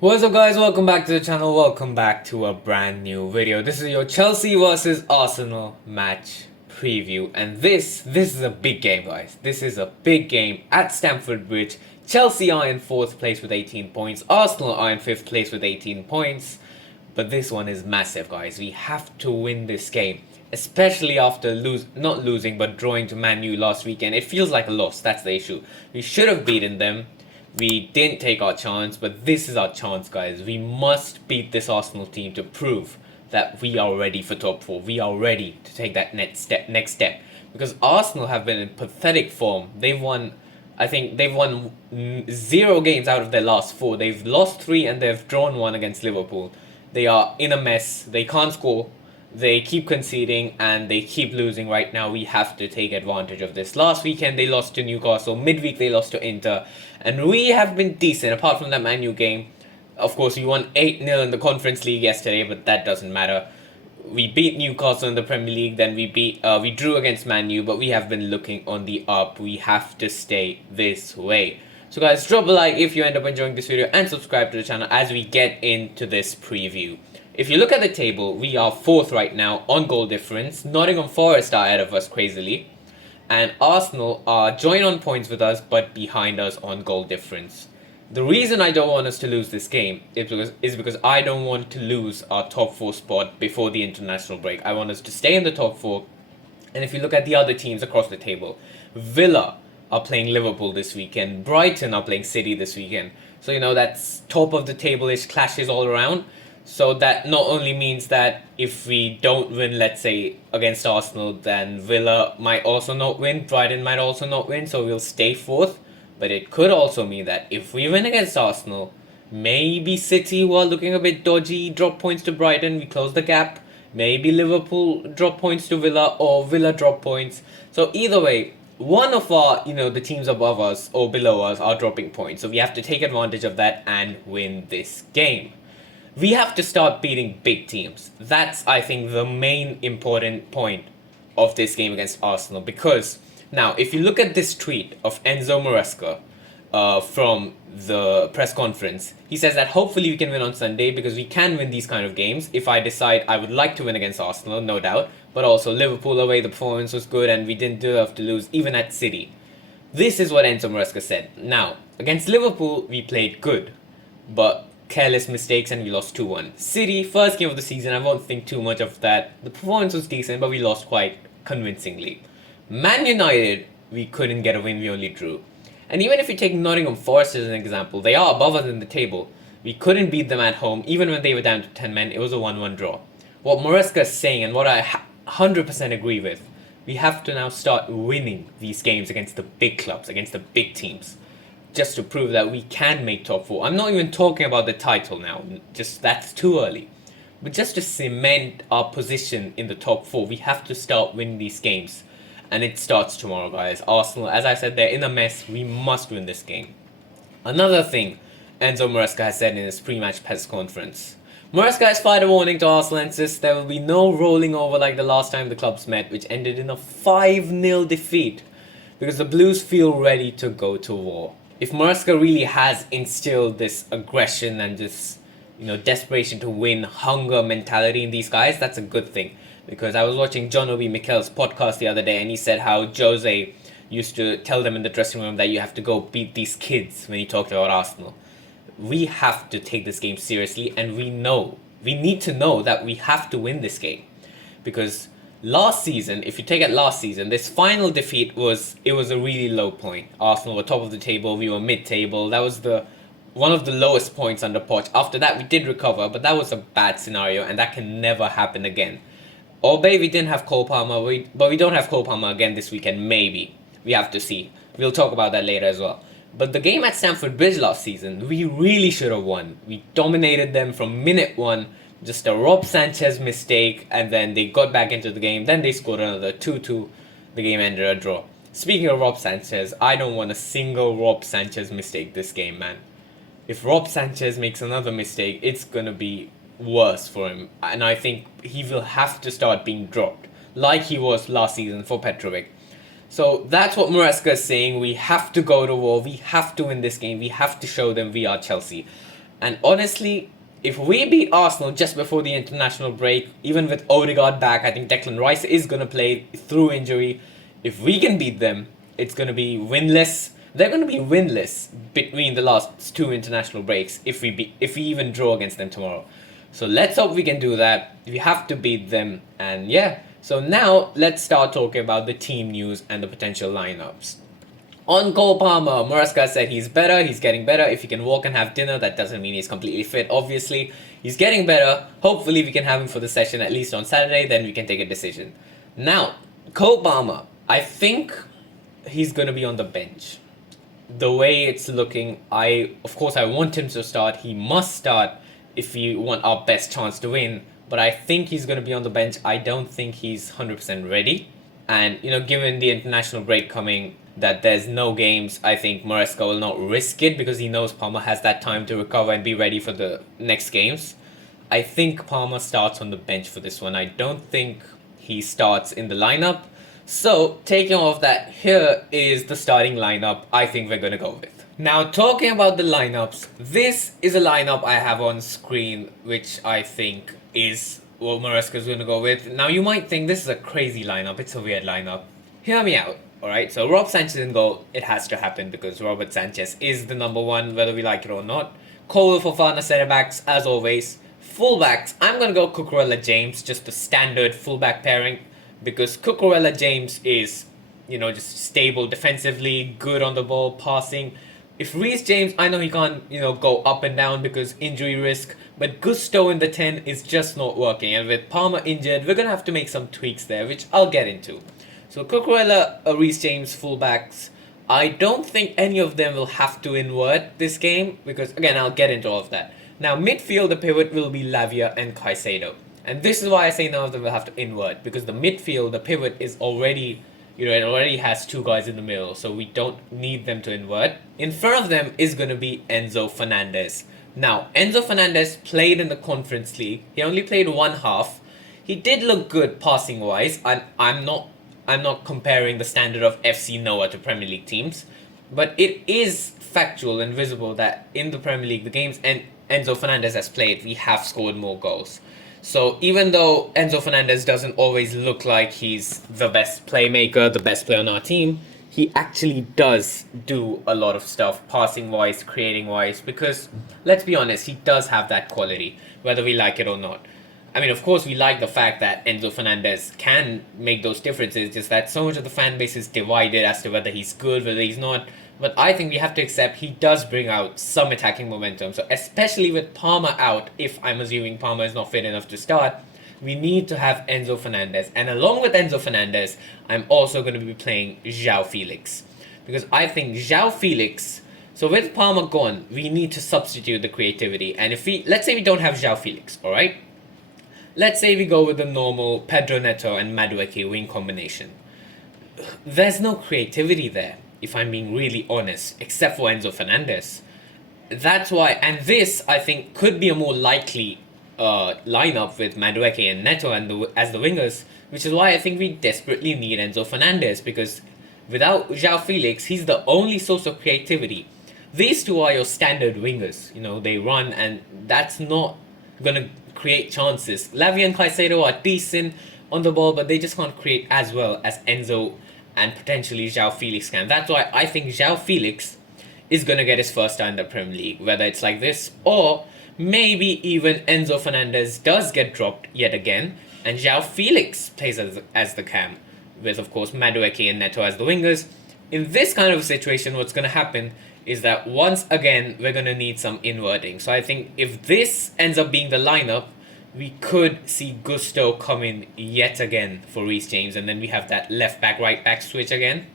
What's up guys, welcome back to the channel, welcome back to a brand new video. This is your Chelsea versus Arsenal match preview, and this is a big game guys. This is a big game at Stamford Bridge. Chelsea are in 4th place with 18 points, Arsenal are in 5th place with 18 points, but this one is massive guys. We have to win this game, especially after not losing but drawing to Man U last weekend. It feels like a loss, that's the issue. We should have beaten them. We didn't take our chance, but this is our chance, guys. We must beat this Arsenal team to prove that we are ready for top 4. We are ready to take that next step. Because Arsenal have been in pathetic form. I think they've won 0 games out of their last 4. They've lost 3 and they've drawn 1 against Liverpool. They are in a mess. They can't score. They keep conceding and they keep losing right now. We have to take advantage of this. Last weekend they lost to Newcastle. Midweek they lost to Inter. And we have been decent apart from that Man U game. Of course, we won 8-0 in the Conference League yesterday, but that doesn't matter. We beat Newcastle in the Premier League, then we drew against Man U, but we have been looking on the up. We have to stay this way. So guys, drop a like if you end up enjoying this video and subscribe to the channel as we get into this preview. If you look at the table, we are 4th right now on goal difference. Nottingham Forest are ahead of us crazily. And Arsenal are joint on points with us, but behind us on goal difference. The reason I don't want us to lose this game is because I don't want to lose our top 4 spot before the international break. I want us to stay in the top 4. And if you look at the other teams across the table, Villa are playing Liverpool this weekend. Brighton are playing City this weekend. So, that's top of the table-ish clashes all around. So that not only means that if we don't win, let's say, against Arsenal, then Villa might also not win, Brighton might also not win, so we'll stay 4th. But it could also mean that if we win against Arsenal, maybe City, who are looking a bit dodgy, drop points to Brighton, we close the gap. Maybe Liverpool drop points to Villa, or Villa drop points. So either way, one of our, the teams above us or below us are dropping points. So we have to take advantage of that and win this game. We have to start beating big teams. That's, I think, the main important point of this game against Arsenal. Because, now, if you look at this tweet of Enzo Maresca from the press conference, he says that hopefully we can win on Sunday because we can win these kind of games. If I decide I would like to win against Arsenal, no doubt. But also, Liverpool away, the performance was good and we didn't deserve to lose, even at City. This is what Enzo Maresca said. Now, against Liverpool, we played good. But careless mistakes and we lost 2-1. City, first game of the season, I won't think too much of that. The performance was decent, but we lost quite convincingly. Man United, we couldn't get a win, we only drew. And even if you take Nottingham Forest as an example, they are above us in the table. We couldn't beat them at home, even when they were down to 10 men, it was a 1-1 draw. What Maresca is saying, and what I 100% agree with, we have to now start winning these games against the big clubs, against the big teams. Just to prove that we can make top 4. I'm not even talking about the title now, just that's too early. But just to cement our position in the top 4, we have to start winning these games. And it starts tomorrow, guys. Arsenal, as I said, they're in a mess. We must win this game. Another thing Enzo Maresca has said in his pre-match press conference. Maresca has fired a warning to Arsenal and says there will be no rolling over like the last time the clubs met, which ended in a 5-0 defeat. Because the Blues feel ready to go to war. If Maresca really has instilled this aggression and this, desperation to win, hunger mentality in these guys, that's a good thing. Because I was watching John Obi Mikel's podcast the other day and he said how Jose used to tell them in the dressing room that you have to go beat these kids when he talked about Arsenal. We have to take this game seriously and we need to know that we have to win this game. Because last season, if you take it last season, this final defeat was a really low point. Arsenal were top of the table, we were mid-table. That was one of the lowest points under Poch. After that, we did recover, but that was a bad scenario, and that can never happen again. Albeit we didn't have Cole Palmer, but we don't have Cole Palmer again this weekend, maybe. We have to see. We'll talk about that later as well. But the game at Stamford Bridge last season, we really should have won. We dominated them from minute 1. Just a Rob Sanchez mistake, and then they got back into the game. Then they scored another 2-2. The game ended a draw. Speaking of Rob Sanchez, I don't want a single Rob Sanchez mistake this game, man. If Rob Sanchez makes another mistake, it's gonna be worse for him. And I think he will have to start being dropped, like he was last season for Petrovic. So that's what Maresca is saying. We have to go to war. We have to win this game. We have to show them we are Chelsea. And honestly, if we beat Arsenal just before the international break, even with Odegaard back, I think Declan Rice is going to play through injury. If we can beat them, it's going to be winless. They're going to be winless between the last two international breaks if we even draw against them tomorrow. So let's hope we can do that. We have to beat them, and yeah. So now let's start talking about the team news and the potential lineups. On Cole Palmer, Maresca said he's better, he's getting better. If he can walk and have dinner, that doesn't mean he's completely fit, obviously. He's getting better. Hopefully we can have him for the session at least on Saturday, then we can take a decision. Now, Cole Palmer, I think he's going to be on the bench. The way it's looking, of course I want him to start. He must start if we want our best chance to win. But I think he's going to be on the bench. I don't think he's 100% ready. And, given the international break coming, that there's no games, I think Maresca will not risk it because he knows Palmer has that time to recover and be ready for the next games. I think Palmer starts on the bench for this one. I don't think he starts in the lineup. So, taking off that, here is the starting lineup I think we're going to go with. Now, talking about the lineups, this is a lineup I have on screen, which I think is what Maresca is going to go with. Now, you might think this is a crazy lineup. It's a weird lineup. Hear me out. Alright, so Rob Sanchez in goal. It has to happen because Robert Sanchez is the number one, whether we like it or not. Cole Fofana centre backs, as always. Fullbacks, I'm going to go Cucurella James, just the standard fullback pairing. Because Cucurella James is, just stable defensively, good on the ball, passing. If Reece James, I know he can't, go up and down because injury risk. But Gusto in the 10 is just not working. And with Palmer injured, we're going to have to make some tweaks there, which I'll get into. So Cucurella, Reece James, fullbacks. I don't think any of them will have to invert this game because, again, I'll get into all of that. Now, midfield, the pivot will be Lavia and Caicedo. And this is why I say none of them will have to invert because the midfield, the pivot is already, it already has two guys in the middle. So we don't need them to invert. In front of them is going to be Enzo Fernandez. Now, Enzo Fernandez played in the Conference League. He only played one half. He did look good passing-wise. I'm not comparing the standard of FC Noah to Premier League teams, but it is factual and visible that in the Premier League, the games Enzo Fernandez has played, we have scored more goals. So even though Enzo Fernandez doesn't always look like he's the best playmaker, the best player on our team, he actually does do a lot of stuff, passing-wise, creating-wise, because, let's be honest, he does have that quality, whether we like it or not. I mean, of course, we like the fact that Enzo Fernandez can make those differences, just that so much of the fan base is divided as to whether he's good, whether he's not. But I think we have to accept he does bring out some attacking momentum. So especially with Palmer out, if I'm assuming Palmer is not fit enough to start, we need to have Enzo Fernandez. And along with Enzo Fernandez, I'm also going to be playing João Felix. Because I think João Felix... So with Palmer gone, we need to substitute the creativity. And let's say we don't have João Felix, alright? Let's say we go with the normal Pedro Neto and Madueke wing combination. There's no creativity there, if I'm being really honest, except for Enzo Fernandez. That's why, and this, I think, could be a more likely lineup with Madueke and Neto as the wingers, which is why I think we desperately need Enzo Fernandez, because without João Felix, he's the only source of creativity. These two are your standard wingers. They run, and that's not going to create chances. Lavia and Caicedo are decent on the ball, but they just can't create as well as Enzo and potentially João Felix can. That's why I think João Felix is going to get his first time in the Premier League, whether it's like this or maybe even Enzo Fernandez does get dropped yet again and João Felix plays as the cam with, of course, Madueke and Neto as the wingers. In this kind of a situation, what's going to happen is that once again, we're going to need some inverting. So I think if this ends up being the lineup, we could see Gusto come in yet again for Reece James. And then we have that left back, right back switch again,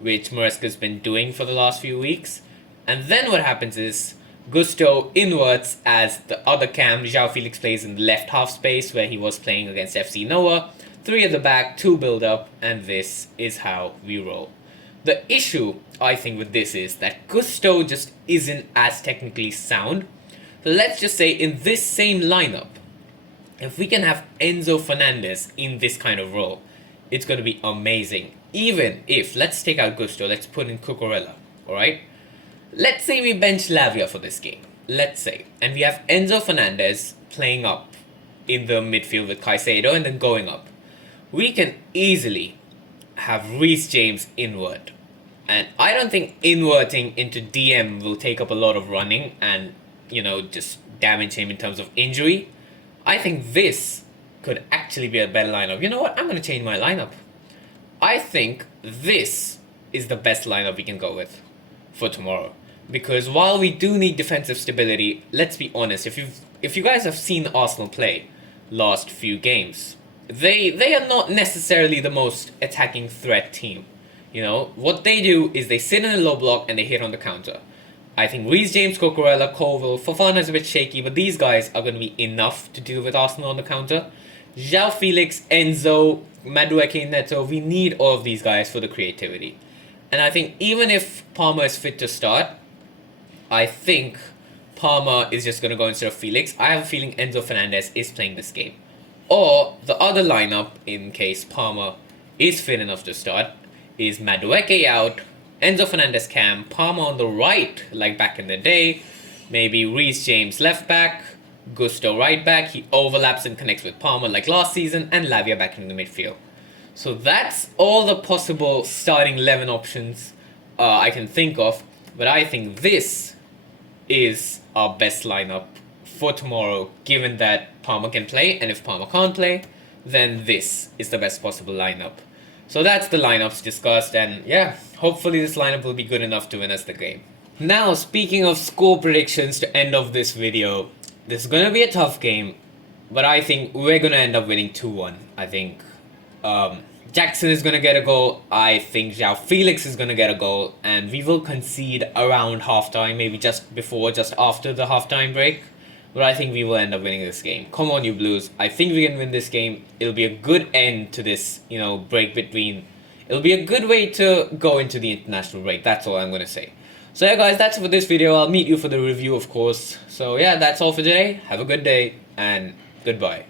which Maresca's been doing for the last few weeks. And then what happens is Gusto inverts as the other cam. João Felix plays in the left half space where he was playing against FC Noah. 3 at the back, 2 build up, and this is how we roll. The issue, I think, with this is that Gusto just isn't as technically sound. So let's just say in this same lineup, if we can have Enzo Fernandez in this kind of role, it's going to be amazing. Even if, let's take out Gusto, let's put in Cucurella, alright? Let's say we bench Lavia for this game. let's say, and we have Enzo Fernandez playing up in the midfield with Caicedo and then going up, we can easily have Reece James invert. And I don't think inverting into DM will take up a lot of running and, just damage him in terms of injury. I think this could actually be a better lineup. You know what? I'm going to change my lineup. I think this is the best lineup we can go with for tomorrow. Because while we do need defensive stability, let's be honest, if you guys have seen Arsenal play last few games, they are not necessarily the most attacking threat team. What they do is they sit in a low block and they hit on the counter. I think Reece James, Cucurella, Colville, Fofana is a bit shaky, but these guys are going to be enough to deal with Arsenal on the counter. João Felix, Enzo, Madueke, Neto, we need all of these guys for the creativity. And I think even if Palmer is fit to start, I think Palmer is just going to go instead of Felix. I have a feeling Enzo Fernandez is playing this game. Or the other lineup, in case Palmer is fit enough to start, is Madueke out, Enzo Fernandez cam, Palmer on the right, like back in the day, maybe Reece James left back, Gusto right back, he overlaps and connects with Palmer like last season, and Lavia back in the midfield. So that's all the possible starting 11 options I can think of, but I think this is our best lineup for tomorrow, given that Palmer can play, and if Palmer can't play, then this is the best possible lineup. So that's the lineups discussed, and yeah, hopefully this lineup will be good enough to win us the game. Now, speaking of score predictions to end off this video, this is going to be a tough game, but I think we're going to end up winning 2-1. I think Jackson is going to get a goal, I think João Felix is going to get a goal, and we will concede around halftime, maybe just before, just after the halftime break. But I think we will end up winning this game. Come on, you Blues. I think we can win this game. It'll be a good end to this, break between... It'll be a good way to go into the international break. That's all I'm going to say. So yeah, guys, that's it for this video. I'll meet you for the review, of course. So yeah, that's all for today. Have a good day, and goodbye.